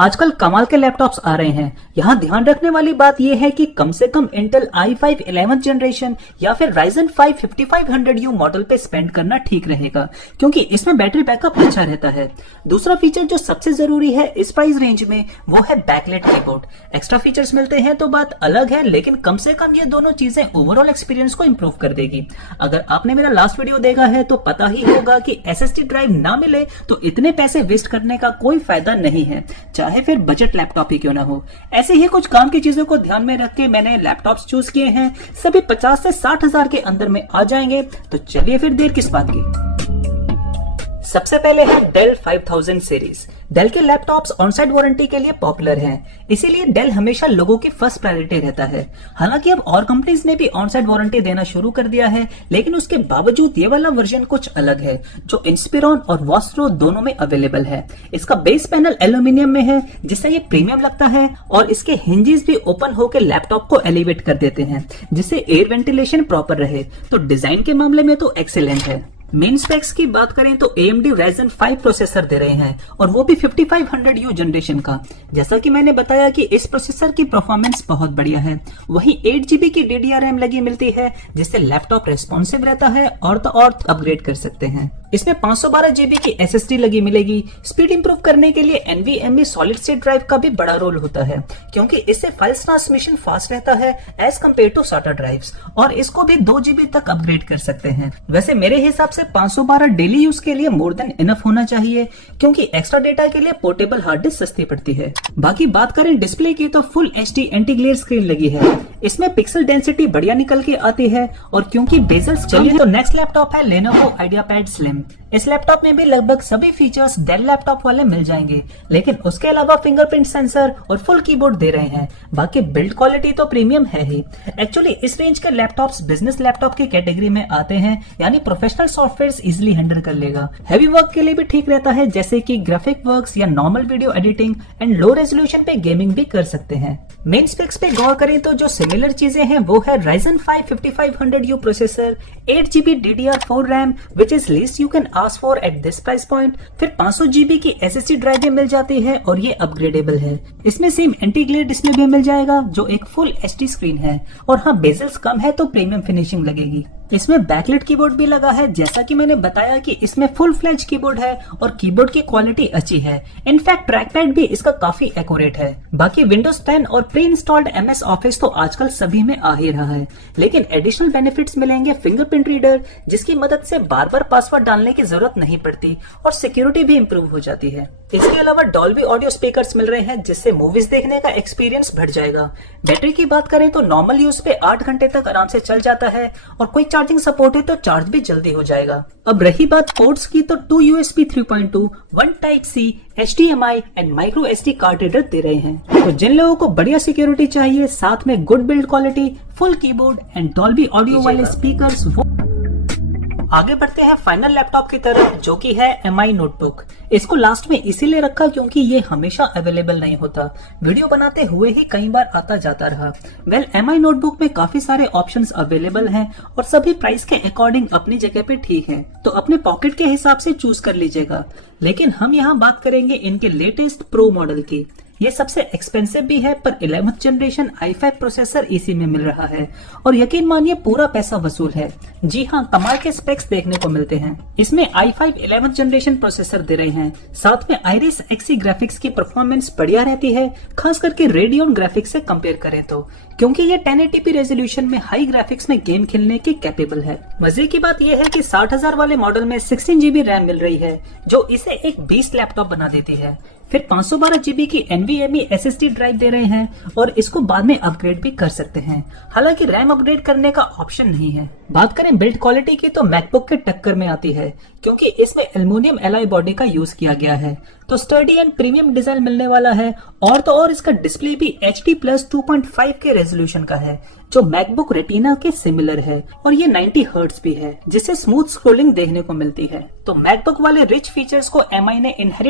आजकल कमाल के लैपटॉप्स आ रहे हैं। यहाँ ध्यान रखने वाली बात यह है कि कम से कम इंटेल i5 11th जनरेशन या फिर Ryzen 5 5500U मॉडल पे स्पेंड करना ठीक रहेगा, क्योंकि इसमें बैटरी बैकअप अच्छा रहता है। दूसरा फीचर जो सबसे जरूरी है इस प्राइस रेंज में वो है बैकलाइट कीबोर्ड। एक्स्ट्रा फीचर्स मिलते हैं तो बात अलग है, लेकिन कम से कम ये दोनों चीजें ओवरऑल एक्सपीरियंस को इंप्रूव कर देगी। अगर आपने मेरा लास्ट वीडियो देखा है तो पता ही होगा कि SSD ड्राइव ना मिले तो इतने पैसे वेस्ट करने का कोई फायदा नहीं है, चाहे फिर बजट लैपटॉप ही क्यों ना हो। ऐसे ही कुछ काम की चीजों को ध्यान में रख के मैंने लैपटॉप्स चूज किए हैं। सभी 50 से 60 हजार के अंदर में आ जाएंगे, तो चलिए फिर देर किस बात की। सबसे पहले है डेल 5000 सीरीज। डेल के लैपटॉप्स ऑन साइट वारंटी के लिए पॉपुलर हैं, इसीलिए डेल हमेशा लोगों की फर्स्ट प्रायोरिटी रहता है। हालांकि अब और कंपनीज ने भी ऑन साइट वारंटी देना शुरू कर दिया है, लेकिन उसके बावजूद ये वाला वर्जन कुछ अलग है, जो इंस्पिरॉन और वॉस्ट्रो दोनों में अवेलेबल है। इसका बेस पैनल एल्यूमिनियम में है, जिससे ये प्रीमियम लगता है, और इसके हिंजेस भी ओपन होकर लैपटॉप को एलिवेट कर देते हैं, जिससे एयर वेंटिलेशन प्रॉपर रहे। तो डिजाइन के मामले में तो एक्सीलेंट है। मेन स्पेक्स की बात करें तो AMD Ryzen 5 प्रोसेसर दे रहे हैं, और वो भी 5500U जनरेशन का। जैसा कि मैंने बताया कि इस प्रोसेसर की परफॉर्मेंस बहुत बढ़िया है। वहीं 8GB की DDR RAM लगी मिलती है, जिससे लैपटॉप रेस्पॉन्सिव रहता है और तो और अपग्रेड कर सकते हैं। इसमें 512GB की SSD लगी मिलेगी। स्पीड इंप्रूव करने के लिए NVMe सॉलिड स्टेट ड्राइव का भी बड़ा रोल होता है, क्योंकि इससे फाइल्स ट्रांसमिशन फास्ट रहता है as compare to SATA drives, और इसको भी 2GB तक अपग्रेड कर सकते हैं। वैसे मेरे हिसाब से 512 डेली यूज के लिए मोर देन इनफ होना चाहिए, क्योंकि एक्स्ट्रा डेटा के लिए पोर्टेबल हार्ड डिस्क सस्ती पड़ती है। बाकी बात करें डिस्प्ले की तो full HD anti glare screen लगी है। इसमें पिक्सल डेंसिटी बढ़िया निकल के आती है, और क्योंकि बेजल्स चलिए तो नेक्स्ट लैपटॉप है Lenovo IdeaPad Slim। इस लैपटॉप में भी लगभग सभी फीचर्स डेल लैपटॉप वाले मिल जाएंगे, लेकिन उसके अलावा फिंगरप्रिंट सेंसर और फुल कीबोर्ड दे रहे हैं। बाकी बिल्ड क्वालिटी तो प्रीमियम है ही। एक्चुअली इस रेंज के लैपटॉप्स बिजनेस लैपटॉप की कैटेगरी में आते हैं, यानी प्रोफेशनल सॉफ्टवेयर इजिली हैंडल कर लेगा। हैवी वर्क के लिए भी ठीक रहता है, जैसे कि ग्राफिक वर्क्स या normal video editing, and low resolution पे गेमिंग भी कर सकते हैं। मेन स्पेक्स पे गौर करें तो जो सिमिलर चीजें हैं वो है Ryzen 5 5500U processor, 8GB DDR4 RAM which is least you can ask for at this price point। फिर 500GB की SSD ड्राइव भी मिल जाती है, और ये अपग्रेडेबल है। इसमें सेम एंटी ग्लेयर डिस्प्ले भी मिल जाएगा, जो एक फुल HD स्क्रीन है, और हाँ बेजल्स कम है तो प्रीमियम फिनिशिंग लगेगी। इसमें बैकलाइट कीबोर्ड भी लगा है। जैसा कि मैंने बताया कि इसमें फुल फ्लेज कीबोर्ड है, और कीबोर्ड की क्वालिटी अच्छी है। इनफैक्ट ट्रैकपैड भी इसका काफी एक्यूरेट है। बाकी विंडोज 10 और प्री इंस्टॉल्ड MS ऑफिस तो आजकल सभी में आ ही रहा है, लेकिन एडिशनल बेनिफिट्स मिलेंगे फिंगरप्रिंट रीडर, जिसकी मदद से बार बार पासवर्ड डालने की जरूरत नहीं पड़ती, और सिक्योरिटी भी इंप्रूव हो जाती है। इसके अलावा डॉल्बी ऑडियो स्पीकर्स मिल रहे हैं, जिससे मूवीज देखने का एक्सपीरियंस बढ़ जाएगा। बैटरी की बात करें तो नॉर्मल यूज पे 8 घंटे तक आराम से चल जाता है, और कोई चार्जिंग सपोर्ट है तो चार्ज भी जल्दी हो जाएगा। अब रही बात पोर्ट्स की तो 2 USB 3.2, 1 Type-C, HDMI and micro SD card reader दे रहे हैं। तो जिन लोगों को बढ़िया सिक्योरिटी चाहिए, साथ में good build quality, full keyboard and Dolby audio वाले स्पीकर्स, वो आगे बढ़ते हैं फाइनल लैपटॉप की तरफ, जो कि है MI नोटबुक। इसको लास्ट में इसीलिए रखा क्योंकि ये हमेशा अवेलेबल नहीं होता। वीडियो बनाते हुए ही कई बार आता जाता रहा। MI नोटबुक में काफी सारे ऑप्शंस अवेलेबल हैं, और सभी प्राइस के अकॉर्डिंग अपनी जगह पे ठीक है, तो अपने पॉकेट के हिसाब से चूज कर लीजिएगा। लेकिन हम यहाँ बात करेंगे इनके लेटेस्ट प्रो मॉडल की। ये सबसे एक्सपेंसिव भी है, पर 11th जनरेशन i5 प्रोसेसर इसी में मिल रहा है, और यकीन मानिए पूरा पैसा वसूल है। जी हाँ, कमाल के स्पेक्स देखने को मिलते हैं। इसमें i5 11th जनरेशन प्रोसेसर दे रहे हैं, साथ में Iris Xe ग्राफिक्स की परफॉर्मेंस बढ़िया रहती है, खास करके रेडियन ग्राफिक्स से कंपेयर करें तो, क्योंकि ये 1080p रेजोल्यूशन में हाई ग्राफिक्स में गेम खेलने के कैपेबल है। मजे की बात यह है कि 60,000 वाले मॉडल में 16GB रैम मिल रही है, जो इसे एक बीस्ट लैपटॉप बना देती है। फिर 512GB की NVMe SSD ड्राइव दे रहे हैं, और इसको बाद में अपग्रेड भी कर सकते हैं। हालांकि रैम अपग्रेड करने का ऑप्शन नहीं है। बात करें बिल्ड क्वालिटी की तो मैकबुक के टक्कर में आती है, क्योंकि इसमें एल्युमिनियम एलॉय बॉडी का यूज किया गया है, तो स्टर्डी एंड प्रीमियम डिजाइन मिलने वाला है। और तो और इसका डिस्प्ले भी HD+ 2.5 के रेजोल्यूशन का है, जो मैकबुक रेटिना के सिमिलर है, और ये 90 हर्ट्ज भी है, जिससे स्मूथ स्क्रोलिंग देखने को मिलती है। तो मैकबुक वाले रिच फीचर्स को MI ने इनहेरिट